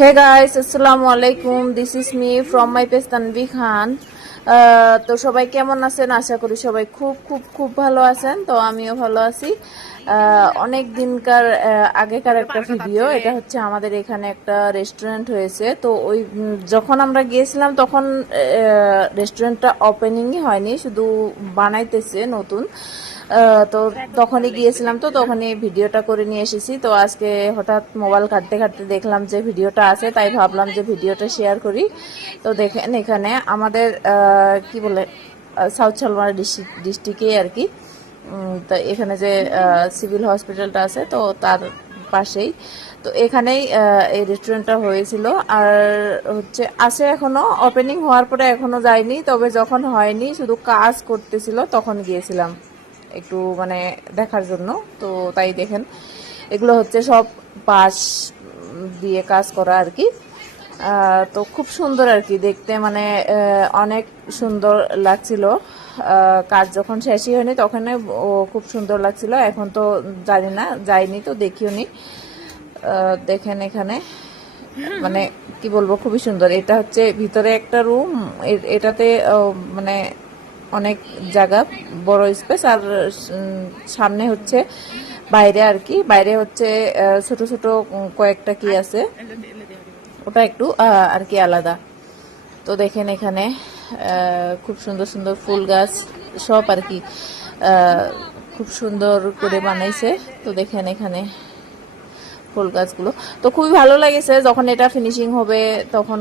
হে guys আসসালামু আলাইকুম this is me from my page Tanvi Khan তো সবাই কেমন আছেন? আশা করি সবাই খুব খুব খুব ভালো আছেন। তো আমিও ভালো আছি। অনেক দিনকার আগেকার একটা ভিডিও এটা হচ্ছে আমাদের এখানে একটা রেস্টুরেন্ট হয়েছে। তো ওই যখন আমরা গিয়েছিলাম, তখন রেস্টুরেন্টটা ওপেনিংই হয়নি। শুধু বানাইতেছে নতুন। তো তখনই গিয়েছিলাম তো তখনই ভিডিওটা করে নিয়ে এসেছি। তো আজকে হঠাৎ মোবাইল ঘাটতে ঘাটতে দেখলাম যে ভিডিওটা আছে, তাই ভাবলাম যে ভিডিওটা শেয়ার করি। তো দেখেন এখানে আমাদের কি বলে সাউথ সালমার ডিস্ট্রিক্টে আর কি। তো এখানে যে সিভিল হসপিটালটা আছে, তো তার পাশেই। তো এখানেই এই রেস্টুরেন্টটা হয়েছিল। আর হচ্ছে, আছে এখনও ওপেনিং হওয়ার পরে এখনও যায়নি, তবে যখন হয়নি, শুধু কাজ করতেছিল, তখন গিয়েছিলাম। একটু মানে দেখার জন্য, তো তাই দেখেন। এগুলো হচ্ছে সব বাঁশ দিয়ে কাজ করা আর কি। তো খুব সুন্দর আর কি, দেখতে মানে অনেক সুন্দর লাগছিল। কাজ যখন শেষই হয়নি তখন খুব সুন্দর লাগছিল। এখন তো জানি না, যাইনি তো, দেখিও নি। দেখেন এখানে। মানে কি বলব, খুবই সুন্দর। এটা হচ্ছে ভিতরে একটা রুম এটাতে মানে অনেক জায়গা, বড় স্পেস আর সামনে হচ্ছে বাইরে আর কি। বাইরে হচ্ছে ছোট ছোট কয়েকটা কি আছে। ওটা একটু আর কি আলাদা। তো দেখেন এখানে খুব সুন্দর সুন্দর ফুল গাছ, সব আর কি খুব সুন্দর করে বানাইছে। তো দেখেন এখানে ফুল গাছগুলো। তো খুবই ভালো লেগেছে, যখন এটা ফিনিশিং হবে, তখন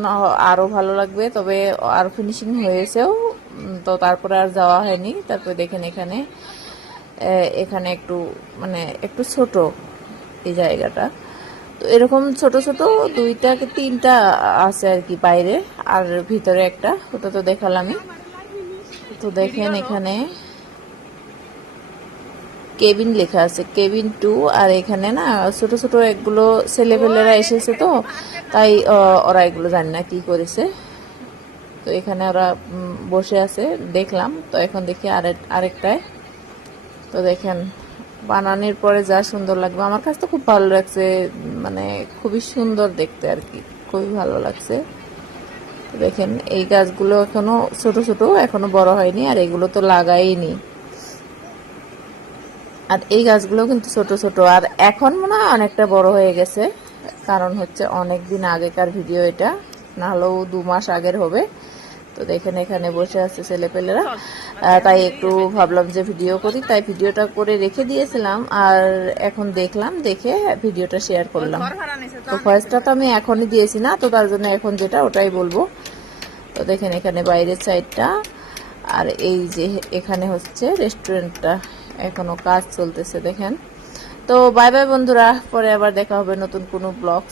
আরও ভালো লাগবে। তবে আর ফিনিশিং হয়েছেও তো তারপরে আর যাওয়া হয়নি। তারপরে দেখেন এখানে এখানে একটু মানে একটু ছোট এই জায়গাটা। তো এরকম ছোট ছোট দুইটা কি তিনটা আছে আর কি বাইরে, আর ভিতরে একটা, ওটা তো দেখালামই। তো দেখেন এখানে কেবিন লেখা আছে, কেবিন টু, আর এখানে না ছোট ছোট এগুলো ছেলেপেলেরা এসেছে তো, তাই ওরা এগুলো জানি না কি করেছে। তো এখানে ওরা বসে আছে, দেখলাম। তো এখন দেখি আরেক- আরেকটায়। তো দেখেন, বানানোর পরে যা সুন্দর লাগবে। আমার কাছে তো খুব ভালো লাগছে মানে খুবই সুন্দর দেখতে আর কি, খুবই ভালো লাগছে। দেখেন, এই গাছগুলো এখনও ছোট ছোট, এখনও বড় হয়নি, আর এগুলো তো লাগাইনি। আর এই গাছগুলো কিন্তু ছোট ছোট, আর এখন মনে হয় অনেকটা বড় হয়ে গেছে। কারণ হচ্ছে অনেক দিন আগেকার ভিডিও এটা না হলেও দু মাস আগের হবে। তো দেখেন এখানে বসে আছে ছেলেপেলেরা। তাই একটু ভাবলাম যে ভিডিও করি, তাই ভিডিওটা করে রেখে দিয়েছিলাম আর এখন দেখলাম, দেখে ভিডিওটা শেয়ার করলাম। তো ভয়েসটা তো আমি এখনই দিয়েছি না, তো তার জন্য এখন যেটা ওটাই বলব। তো দেখেন এখানে বাইরের সাইডটা আর এই যে এখানে হচ্ছে রেস্টুরেন্টটা এখনও কাজ চলতেছে, দেখেন। তো বাই বাই বন্ধুরা, পরে আবার দেখা হবে নতুন কোনো ব্লগ